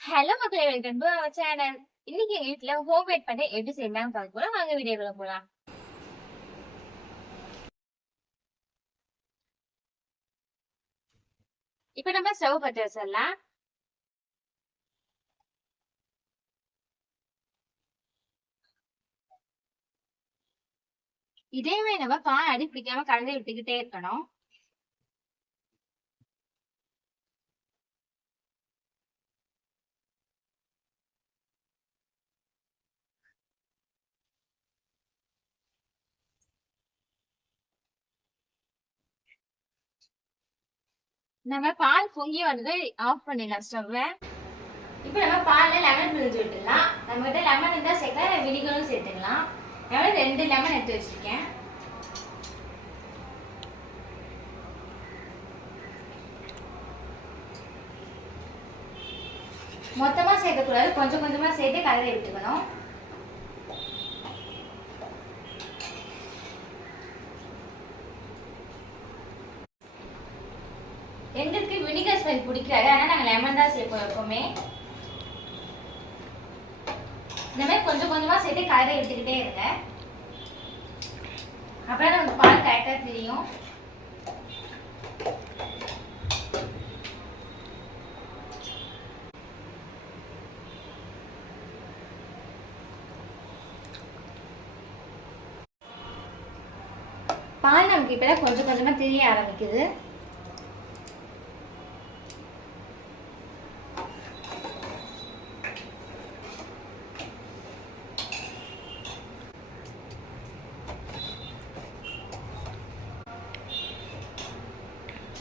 Hello மக்களே, welcome to our channel. இன்னைக்கு எங்க வீட்டுல ஹோம் மேட் பண்ண எப்படி செய்யலாம் பார்க்க போறோம். வாங்க வீடியோக்குள்ள போலாம். இப்ப நம்ம ஸ்டவ் பற்ற வச்சிடலாம். இதேமே நம்ம பால் அடி பிடிக்காம கலந்து விட்டுக்கிட்டே இருக்கணும். நம்ம பால் பொங்கி வந்து ஆஃப் பண்ணிடலாம் ஸ்டவ்ல. இப்ப நம்ம பால்ல லெமன் பிழிஞ்சு விட்டுடலாம். நம்ம கிட்ட லெமன் இருந்தா சேர்க்கலாம், வினிகரும் சேர்த்துக்கலாம். நான் 2 லெமன் எடுத்து வச்சிருக்கேன். மொத்தமா சேர்க்கக்கூடாது, கொஞ்சம் கொஞ்சமா சேர்த்து கலரை விட்டுக்கணும். எங்களுக்கு வினிகர் ஸ்மெல் பிடிக்காது, ஆனால் நாங்கள் லெமன் தான் சேர்ப்போம் எப்பவுமே. இந்த மாதிரி கொஞ்சம் கொஞ்சமா சேர்த்து கலரை விட்டுக்கிட்டே இருங்க. அப்புறம் நமக்கு பால் கரெக்டா தெரியும். பால் நமக்கு இப்பதான் கொஞ்சம் கொஞ்சமா தெரிய ஆரம்பிக்குது.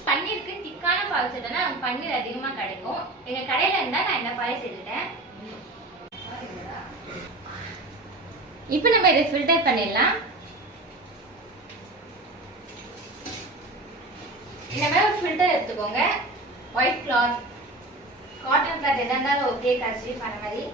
பன்னீருக்கு திக்கான பால் சேர்த்தோம்னா நமக்கு பன்னீர் அதிகமா கிடைக்கும். எங்க கடையில இருந்தா நான் என்ன பால் சேர்த்துட்டேன். இப்போ நம்ம இதை ஃபில்டர் பண்ணிடலாம். இந்த மாதிரி ஃபில்டர் எடுத்துக்கோங்க. ஒயிட் கிளாத், காட்டன் கிளாத் எதா இருந்தாலும் ஓகே, கர்ச்சீஃப் அந்த மாதிரி.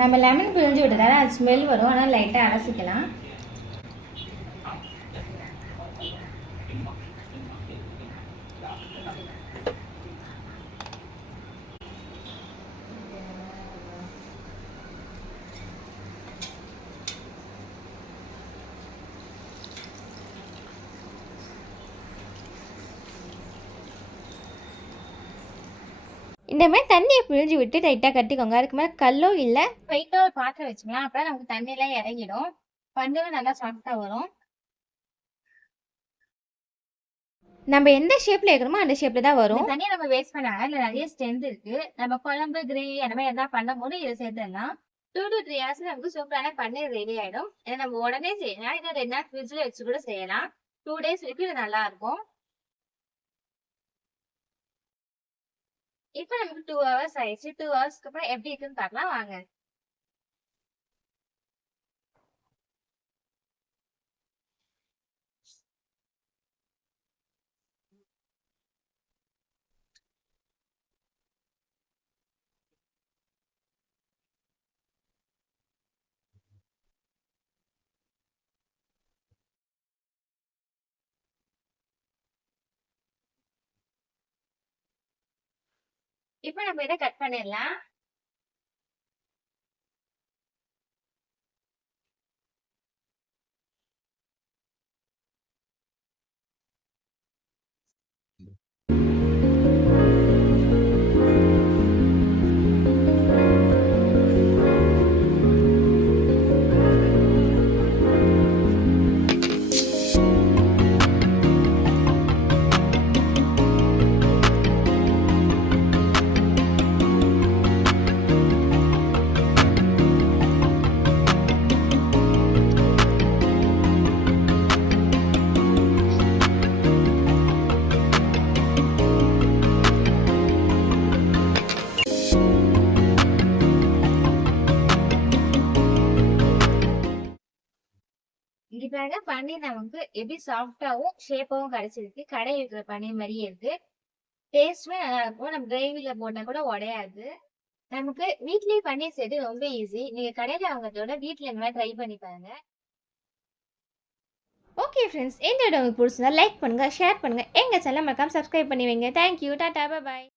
நம்ம லெமன் பிழிஞ்சு விட்டதால அது ஸ்மெல் வரும், ஆனால் லைட்டாக அலசிக்கலாம். இந்த மாதிரி தண்ணியை பிழிஞ்சு விட்டு டைட்டாக கட்டிக்கோங்க. அதுக்கு மேலே கல்லோ இல்லை வெயிட்டோ ஒரு பாத்திரம் வச்சுக்கலாம். அப்போ நமக்கு தண்ணியெல்லாம் இறங்கிடும், பன்னீரும் நல்லா சாஃப்டாக வரும். நம்ம எந்த ஷேப்ல இருக்கிறோமோ அந்த ஷேப்ல தான் வரும். தண்ணியை நம்ம வேஸ்ட் பண்ணாங்க, இல்லை நிறைய ஸ்ட்ரென்த் இருக்கு. நம்ம குழம்பு கிரேவி அந்த மாதிரி எதாவது பண்ணும்போது இதை சேர்த்துடலாம். 2 to 3 hours நமக்கு சூப்பரான பன்னீர் ரெடி ஆயிடும். இதை நம்ம உடனே செய்யலாம். இதை 2 நாள் ஃப்ரிட்ஜில் வச்சு கூட செய்யலாம். 2 days வரைக்கும் இது நல்லா இருக்கும். இப்போ நமக்கு 2 hours ஆயிடுச்சு. 2 ஹவர்ஸ்க்கு அப்புறம் எப்படி இருக்குன்னு பார்க்கலாம் வாங்க. இப்போ நம்ம இதை கட் பண்ணிடலாம். இதுக்காக பன்னீர் நமக்கு எப்படி சாஃப்டாவும் ஷேப்பாவும் கிடைச்சிருக்கு. கடை இருக்கிற பன்னீர் மாதிரியே இருக்கு. டேஸ்ட்டுமே நல்லா இருக்கும். நம்ம கிரேவில போட்டா கூட உடையாது. நமக்கு வீட்லயே பன்னீர் செய்றது ரொம்ப ஈஸி. நீங்க கடையில வாங்குறத விட வீட்ல இந்த மாரி ட்ரை பண்ணி பாருங்க. ஓகே ஃப்ரெண்ட்ஸ், இந்த வீடியோ உங்களுக்கு பிடிச்சிருந்தா லைக் பண்ணுங்க, ஷேர் பண்ணுங்க. எங்க சேனலை மறக்காம சப்ஸ்கிரைப் பண்ணி வைங்க. Thank you. டாடா, பை பை.